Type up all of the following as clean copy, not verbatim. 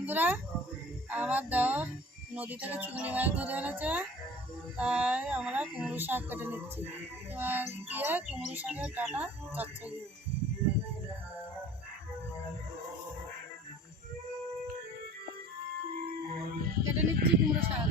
বন্ধুরা, আমার দেওর নদী থেকে চিংড়ি মাছ ধরে এনেছে, তাই আমরা কুমড়ো শাক কেটে নিচ্ছি। মাছ দিয়ে কুমড়ো শাকের ডাটা চচ্চড়ি কেটে নিচ্ছি কুমড়ো শাক।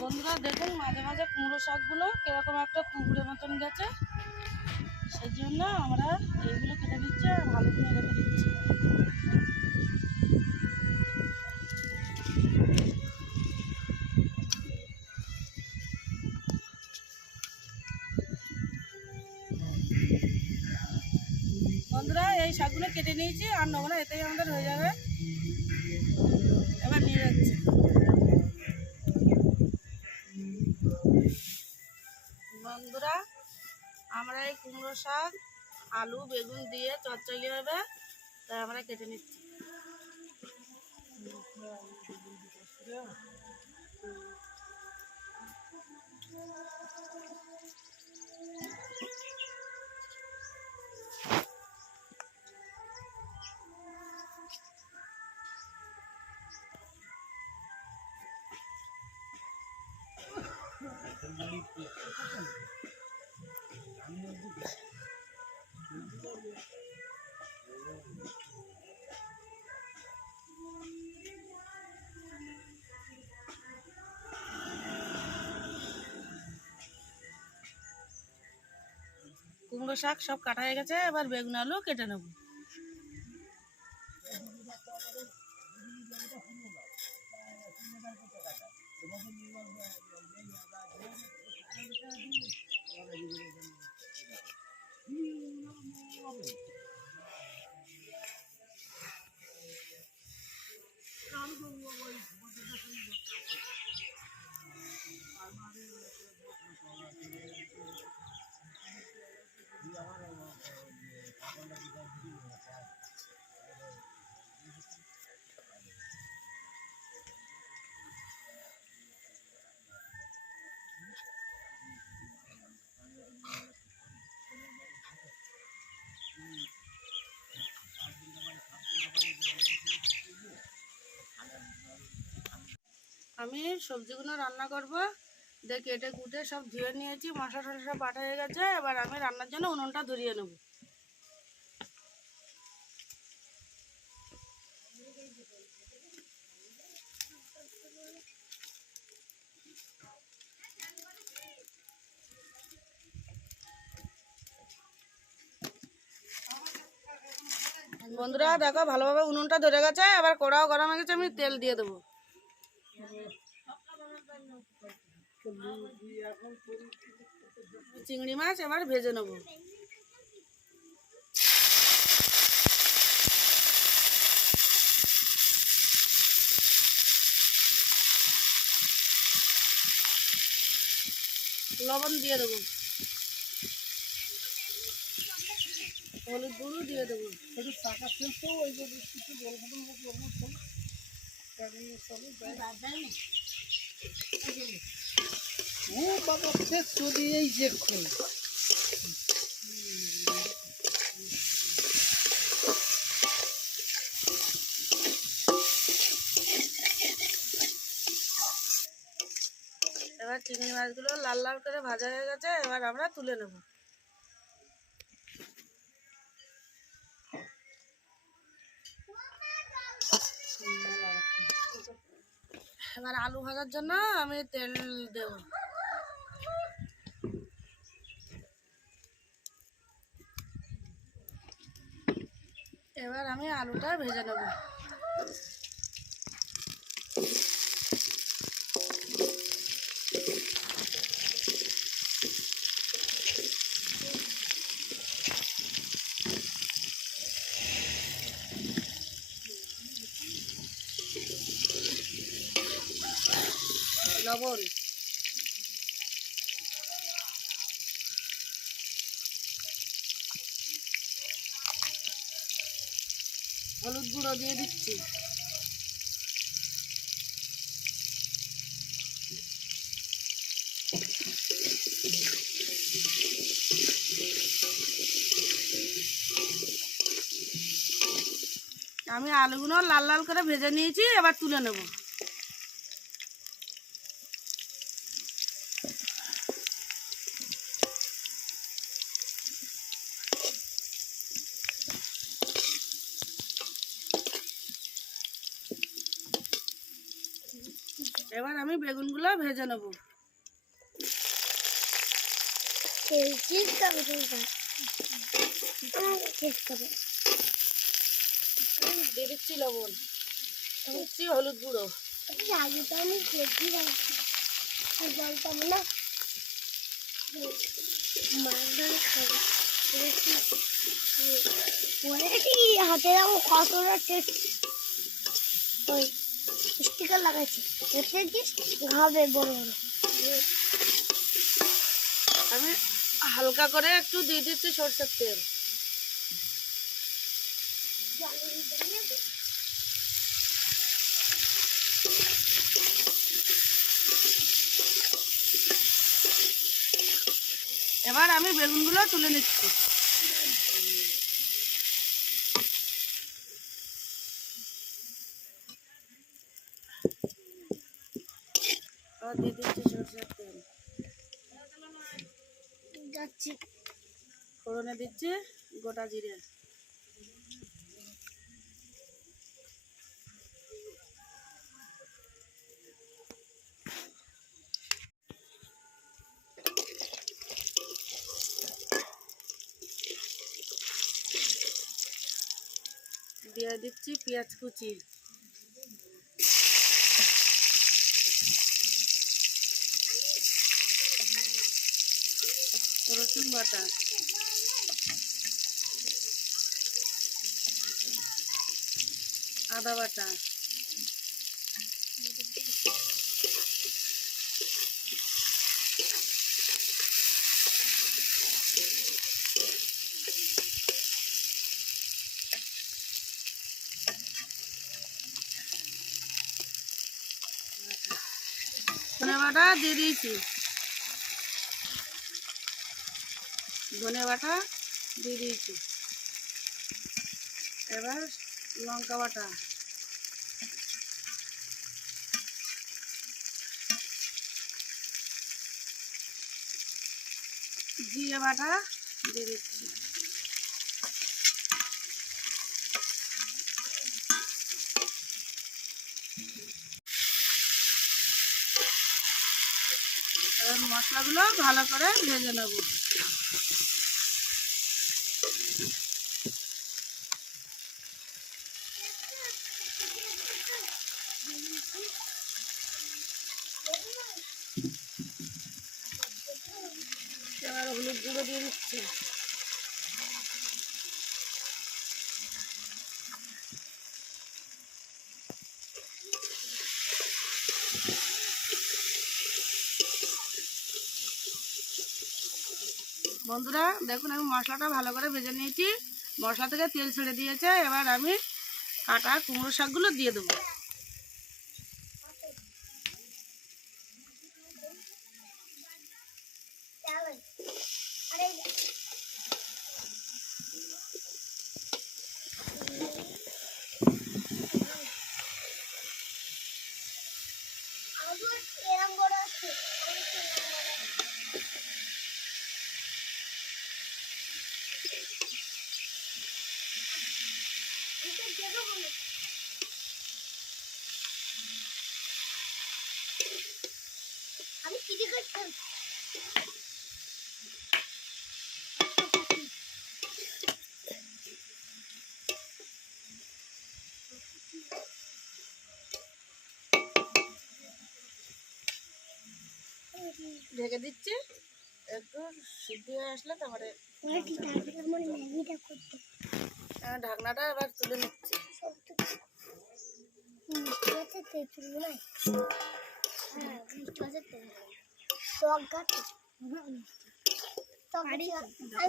বন্ধুরা দেখুন, মাঝে মাঝে কুমড়ো শাকগুলো কিরকম একটা কুকুরের মতন গেছে, সেই জন্য আমরা এইগুলো কেটে দিচ্ছি আর ভালো করে রেখে দিচ্ছি। বন্ধুরা এই শাকগুলো কেটে নিয়েছি, আর নেবো না, এতেই আমাদের হয়ে যাবে। এবার নিয়ে যাচ্ছি। বন্ধুরা, আমরা এই কুমড়ো শাক আলু বেগুন দিয়ে চচ্চড়ি হবে, তাই আমরা কেটে নিচ্ছি। কুমড়ো শাক সব কাটা হয়ে গেছে, এবার বেগুন আলু কেটে নেব। আমি সবজিগুলো রান্না করব, দিয়ে কেটে কুটে সব ধুয়ে নিয়েছি, মশলা টশলা সব বাটা হয়ে গেছে। এবার আমি রান্নার জন্য উনুনটা ধরিয়ে নেব। বন্ধুরা দেখো, ভালোভাবে উনুনটা ধরে গেছে, এবার কড়াও গরম হয়ে গেছে, আমি তেল দিয়ে দেবো। চিংড়ি মাছ এবার ভেজে নেব। লবণ দিয়ে দেবো, হলুদ গুঁড়ো দিয়ে দেবো। এবার চিংড়ি মাছগুলো লাল লাল করে ভাজা হয়ে গেছে, এবার আমরা তুলে নেব। এবার আলু ভাজার জন্য আমি তেল দেব। এবার আমি আলুটা ভেজে নেব। লবণ, হলুদ গুঁড়ো দিয়ে দিচ্ছি, আমি আলুগুলো লাল লাল করে ভেজে নিয়েছি, এবার তুলে নেব। এবার আমি বেগুনগুলো ভেজে নেব। দিয়ে দিচ্ছি লবণ, দিচ্ছি হলুদ গুঁড়ো, হাতে কতটা টেস্ট ওই স্টিকার লাগাইছি ঘাবে বড় বড়। আমি হালকা করে একটু দিয়ে দিচ্ছি সরষের তেল। এবার আমি বেগুনগুলো তুলে নিচ্ছি। এবার দিয়ে দিচ্ছি সরষের তেল, যাচ্ছি ফোড়নে দিচ্ছি গোটা জিরে, দিয়ে দিচ্ছি পেঁয়াজ কুচি, রসুন বাটা, আদা বাটা, ধনে বাটা দিয়ে দিয়েছি, ধনে বাটা দিয়ে দিয়েছি। এবার লঙ্কা বাটা, জিরে বাটা দিয়ে দিচ্ছি। এবার মশলাগুলো ভালো করে ভেজে নেব। এবার হলুদ গুঁড়ো দিয়ে দিচ্ছি, বন্ধুরা দেখুন আমি মশলাটা ভালো করে ভেজে নিয়েছি, মশলা থেকে তেল ছেড়ে দিয়েছে। এবার আমি কাটা কুমড়ো শাকগুলো দিয়ে দেবো। এরম বড় আছে আমি কি করতাম। ঢেকে দিচ্ছি, একটু সিদ্ধ হয়ে আসলে তারপরে ঢাকনাটা এবার তুলে নিচ্ছি।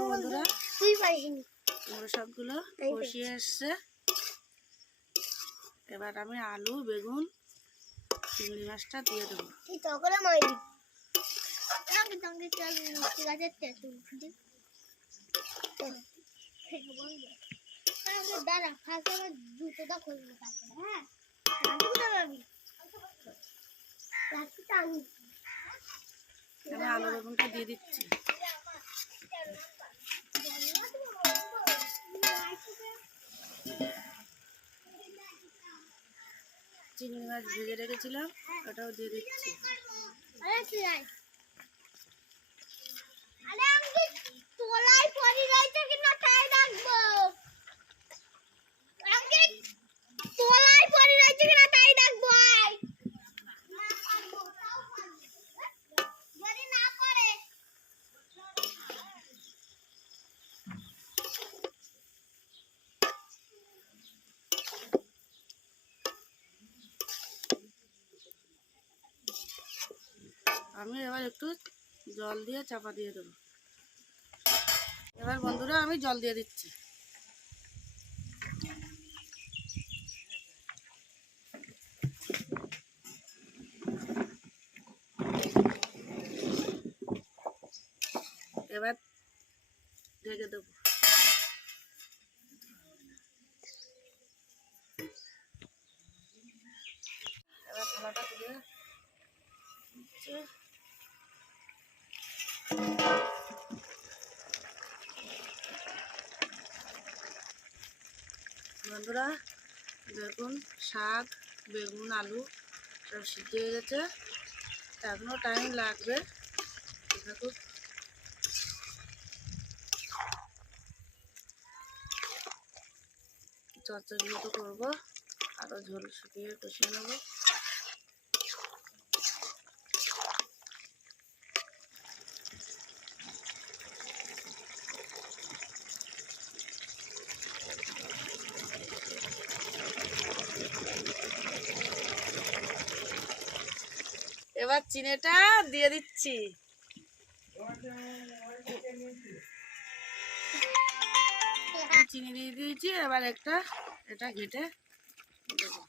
বন্ধুরা কুমড়ো শাকগুলো কষিয়ে এসছে, এবার আমি আলু বেগুন চিংড়ি মাছটা দিয়ে দেবো। দাঁড়া ফার্স্ট আমার জুতোটা খুলবো, তারপরে হ্যাঁ আমি আলু বেগুনটা দিয়ে দিচ্ছি। চিংড়ি মাছ ভেজে রেখেছিলাম, ওটাও দিয়ে দিচ্ছি। আমি এবার একটু জল দিয়ে চাপা দিয়ে দেবো। এবার বন্ধুরা আমি জল দিয়ে দিচ্ছি। এবার ঢেকে দেবো। এবার থালাটা তুলে দিচ্ছি। বন্ধুরা দেখুন, শাক বেগুন আলু সব সিদ্ধ হয়ে গেছে, এখনও টাইম লাগবে। দেখুন চচ্চড়ি মতো করবো, আরও ঝোল শুকিয়ে কষিয়ে নেবো। এবার চিনিটা দিয়ে দিচ্ছি। চিনি দিয়ে দিয়েছি, এবার এটা ঘেটে দেবো।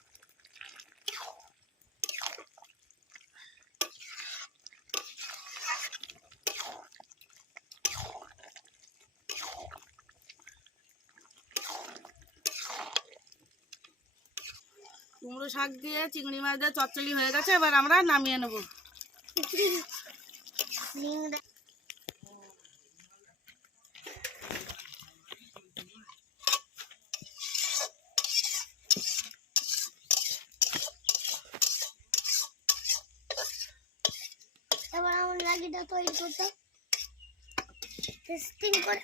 কুমড়ো শাক দিয়ে চিংড়ি মাছ দিয়ে চচ্চড়ি হয়ে গেছে, এবার আমরা নামিয়ে নেব। এবার আমার ম্যাগিটা তৈরি করতে টেস্টিং করে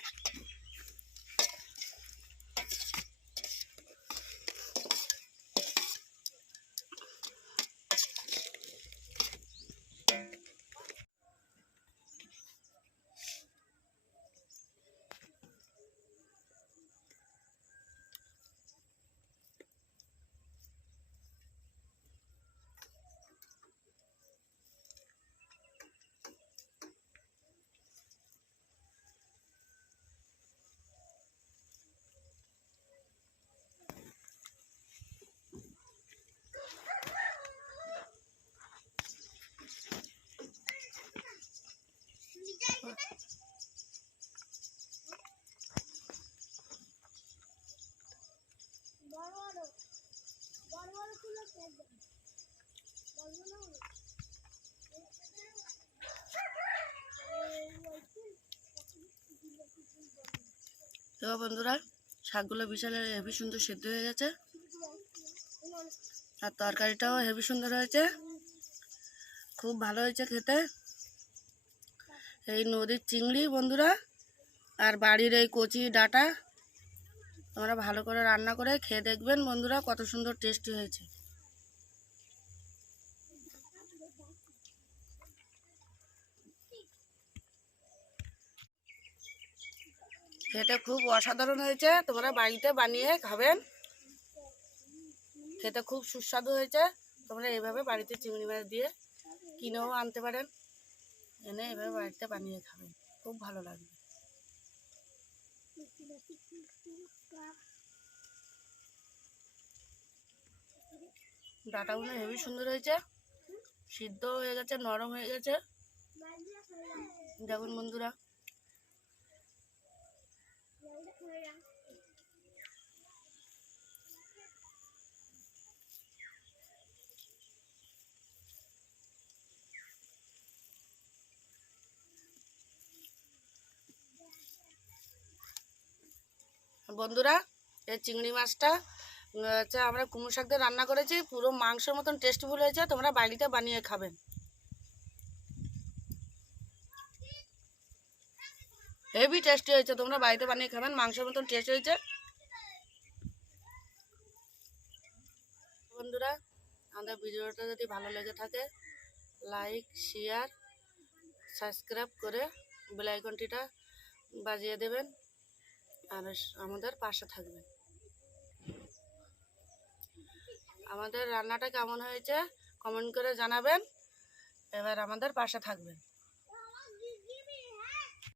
তো বন্ধুরা শাকগুলো বিশাল হেভি সুন্দর সেদ্ধ হয়ে গেছে, আর তরকারিটাও হেভি সুন্দর হয়েছে, খুব ভালো হয়েছে খেতে। এই নদীর চিংড়ি বন্ধুরা আর বাড়ির এই কচি ডাঁটা তোমরা ভালো করে রান্না করে খেয়ে দেখবেন বন্ধুরা, কত সুন্দর টেস্টি হয়েছে। খেতে খুব অসাধারণ হয়েছে, তোমরা বাড়িতে বানিয়ে খাবেন। খেতে খুব সুস্বাদু হয়েছে। তোমরা এইভাবে বাড়িতে চিংড়ি মাছ দিয়ে কিনেও আনতে পারেন, এনে এভাবে বাড়িতে বানিয়ে খাবেন, খুব ভালো লাগবে। ডাটাগুলো হেবি সুন্দর হয়েছে, সিদ্ধ হয়ে গেছে, নরম হয়ে গেছে। দেখুন বন্ধুরা, বন্ধুরা এই চিংড়ি মাছটা হচ্ছে আমরা কুমড়ো শাক দিয়ে রান্না করেছি, পুরো মাংসের মতন টেস্টফুল হয়েছে। তোমরা বাড়িতে বানিয়ে খাবেন, হেভি টেস্টি হয়েছে। তোমরা বাড়িতে বানিয়ে খাবেন, মাংসের মতন টেস্ট হয়েছে। বন্ধুরা, আমাদের ভিডিওটা যদি ভালো লেগে থাকে, লাইক, শেয়ার, সাবস্ক্রাইব করে বেল আইকনটিটা বাজিয়ে দেবেন আর আমাদের পাশে থাকবেন। আমাদের রান্নাটা কেমন হয়েছে কমেন্ট করে জানাবেন, এবার আমাদের পাশে থাকবেন।